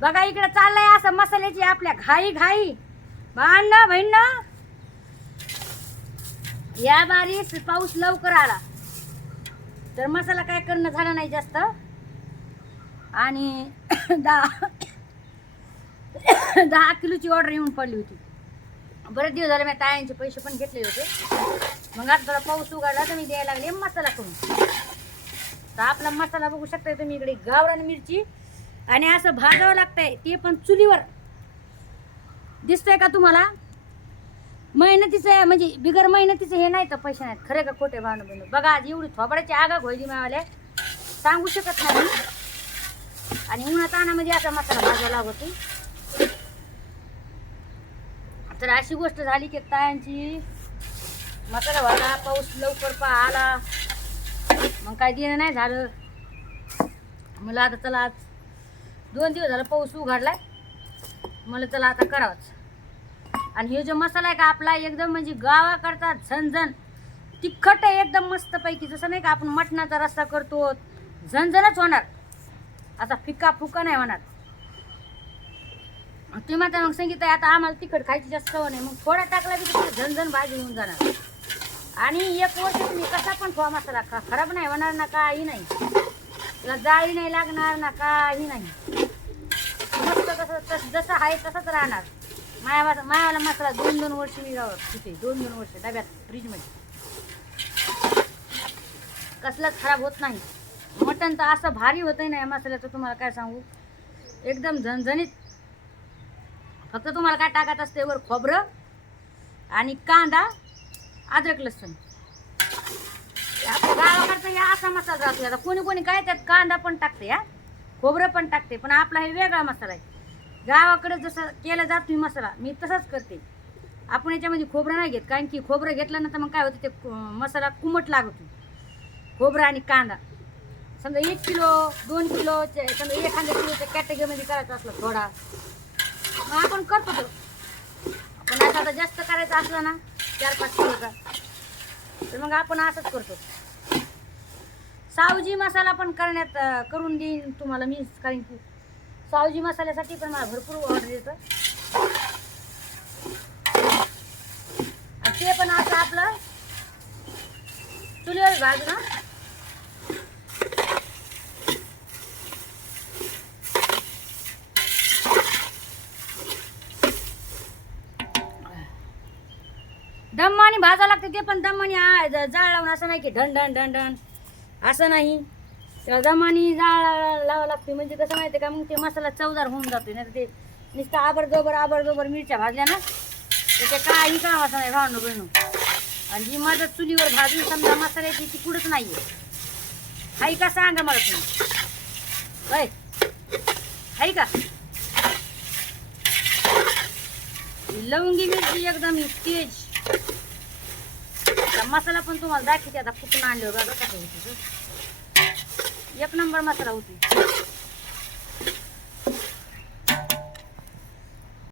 बघा इकडे चाललंय असं मसाल्याची आपल्या घाई घाई. भांड बहिण. या बारी पाऊस लवकर आला. तर मसाला काय करणं झालं नाही जास्त. आणि दहा दहा किलोची ऑर्डर येऊन पडली होती. बरेच दिवस झाले मी तायांचे पैसे पण घेतले होते. मग आता थोडा पाऊस उघडला तर मी द्यायला लागले मसाला करून. तर आपला मसाला बघू शकता तुम्ही इकडे गावरान मिरची. आणि असं भाजावं लागतंय ते पण चुलीवर. दिसतंय का तुम्हाला? मेहनतीचं आहे, म्हणजे बिगर मेहनतीचं हे नाही तर पैसे नाहीत. खरे का खोटे भावना बनू बघा आज एवढी थोबड्याची आगा घोयली मावाल्या सांगू शकत नाही आणि उन्हात तानामध्ये असा मसाला भाजावा लागतो तर अशी गोष्ट झाली की तायांची मसाला भाजा पाऊस लवकर पा आला. मग काय देणं नाही झालं. मला आता चला आज दोन दिवस झालं पाऊस उघडलाय. मला चला आता करावंच. आणि हे जो मसाला आहे का आपला एकदम म्हणजे गावाकरता झणझण तिखट आहे एकदम मस्तपैकी. जसं नाही का आपण मटणाचा रस्ता करतो झणझणच होणार. असा फिका फुका नाही होणार. ते मात्र मग सांगितलं आता आम्हाला तिखट खायची जास्त सवय नाही. मग थोडा टाकला की तिथे झणझण भाजी होऊन जाणार. आणि एक वर्ष तुम्ही कसा पण ठेवा मसाला खा. खराब नाही होणार ना काही नाही. तुला जाळी नाही लागणार ना काही नाही. तस जसं आहे तसंच राहणार. माया मायावाला मसाला दोन दोन वर्ष मी तिथे. दोन दोन वर्ष डब्यात फ्रीजमध्ये कसलाच खराब होत नाही. मटण तर असं भारी होतंय ना या मसाल्याचं तुम्हाला काय सांगू? एकदम झणझणीत. फक्त तुम्हाला काय टाकत असते वर खोबरं आणि कांदा अद्रक लसूण. गावाकडचा या असा मसाला राहतो आता कोणी कोणी काय त्यात कांदा पण टाकते या खोबरं पण टाकते पण आपला हे वेगळा मसाला आहे. गावाकडे जसं केला जातो मसाला मी तसाच करते. आपण याच्यामध्ये खोबरं नाही घेत कारण की खोबरं घेतलं ना तर मग काय होतं ते मसाला कुमट लागतो. खोबरं आणि कांदा. समजा एक किलो दोन किलो समजा एखाद्या किलोच्या कॅटेगरीमध्ये करायचं असलं थोडा. मग आपण करतो तो. पण एखादा जास्त करायचं असलं ना चार पाच किलोचा तर मग आपण असंच करतो. सावजी मसाला पण करण्यात करून देईन तुम्हाला मी कारण की सावजी मसाल्यासाठी पण मला भरपूर ऑर्डर येतं ते पण असं आपलं चुलीवर भाजणं. आणि भाजा लागते ते पण दम आणि जाळ लावून असं नाही की ढन ढन ढन ढन असं नाही. त्याला दमाने जाळ लावा लागते. म्हणजे कसं माहिती का? मग ते मसाला चवदार होऊन जातो नाही ते नुसतं आबरदोबर आबरदोबर मिरच्या भाजल्या ना तर ते काही कामाचं नाही भांडू बहिणू. आणि जी माझं चुलीवर भाजून समजा मसाल्याची ती कुठंच नाही आहे हाय का सांगा मला तुम्ही? होय. हाय का? लवंगी मिरची एकदम तेज. मसाला पण तुम्हाला दाखवते आता कुठून आणलं बघा कसं होतं एक नंबर मसाला होती